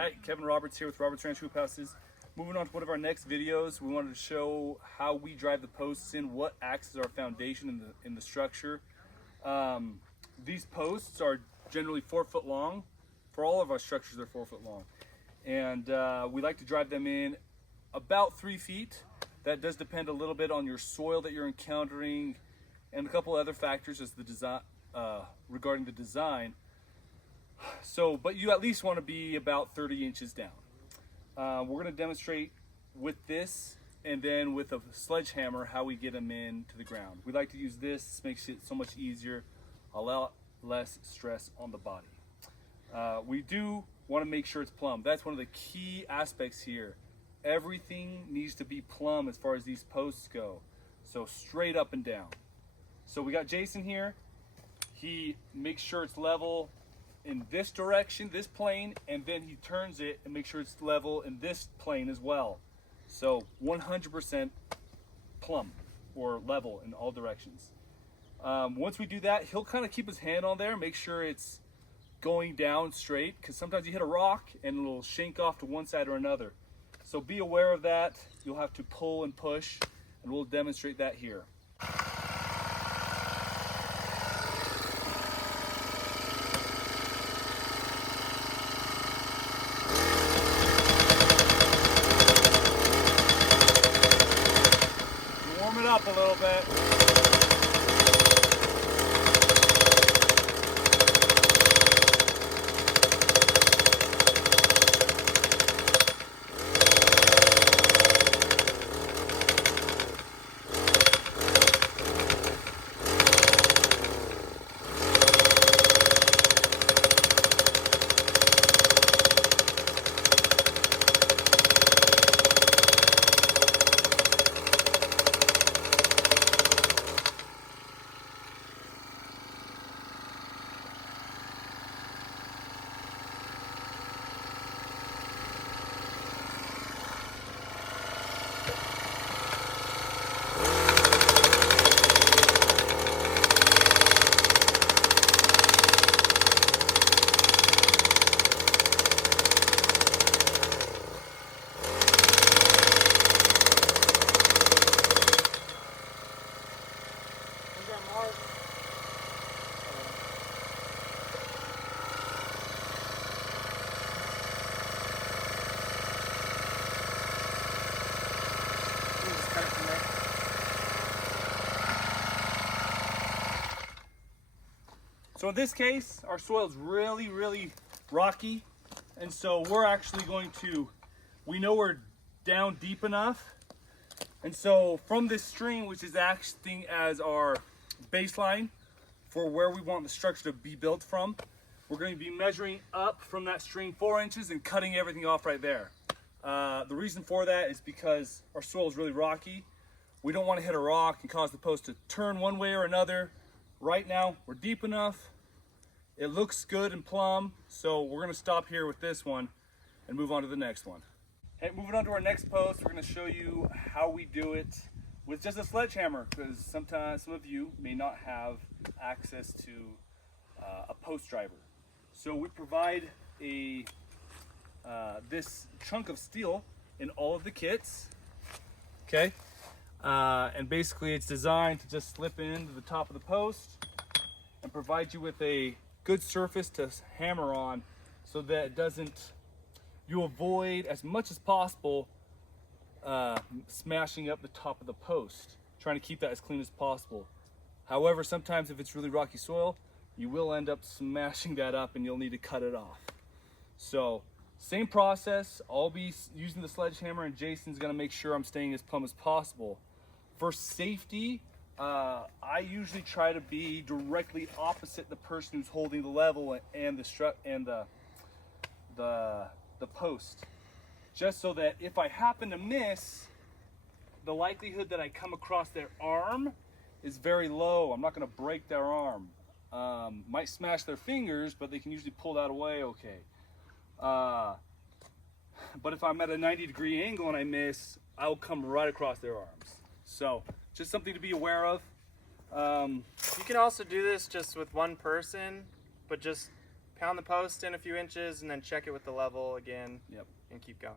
Hi, Kevin Roberts here with Roberts Ranch Hoop Houses. Moving on to one of our next videos, we wanted to show how we drive the posts in, what acts as our foundation in the structure. These posts are generally 4 foot long. For all of our structures, they're 4 foot long. And we like to drive them in about 3 feet. That does depend a little bit on your soil that you're encountering and a couple other factors as the design, regarding the design. So, but you at least want to be about 30 inches down. We're going to demonstrate with this and then with a sledgehammer how we get them into the ground. We like to use this, makes it so much easier, a lot less stress on the body. We do want to make sure it's plumb. That's one of the key aspects here. Everything needs to be plumb as far as these posts go. So straight up and down. So we got Jason here. He makes sure it's level in this direction, this plane, and then he turns it and makes sure it's level in this plane as well. So 100% plumb or level in all directions. Once we do that, he'll kind of keep his hand on there, make sure it's going down straight, because sometimes you hit a rock and it'll shank off to one side or another. So be aware of that. You'll have to pull and push, and we'll demonstrate that here. Warm it up a little bit. So in this case, our soil is really rocky, and so we're actually going to, we know we're down deep enough, and so from this string, which is acting as our baseline for where we want the structure to be built from, we're going to be measuring up from that string 4 inches and cutting everything off right there. The reason for that is because our soil is really rocky. We don't want to hit a rock and cause the post to turn one way or another. Right now, we're deep enough. It looks good and plumb, so we're going to stop here with this one and move on to the next one. Hey, moving on to our next post, we're going to show you how we do it with just a sledgehammer, because sometimes some of you may not have access to a post driver. So we provide a this chunk of steel in all of the kits, okay? And basically it's designed to just slip into the top of the post and provide you with a good surface to hammer on, so that it doesn't, you avoid as much as possible smashing up the top of the post, trying to keep that as clean as possible. However, sometimes if it's really rocky soil, you will end up smashing that up and you'll need to cut it off. So same process, I'll be using the sledgehammer and Jason's gonna make sure I'm staying as plumb as possible. For safety, I usually try to be directly opposite the person who's holding the level and the post, just so that if I happen to miss, the likelihood that I come across their arm is very low. I'm not going to break their arm. Might smash their fingers, but they can usually pull that away okay. But if I'm at a 90-degree angle and I miss, I'll come right across their arms. So just something to be aware of. You can also do this just with one person, but just pound the post in a few inches and then check it with the level again. Yep. And keep going.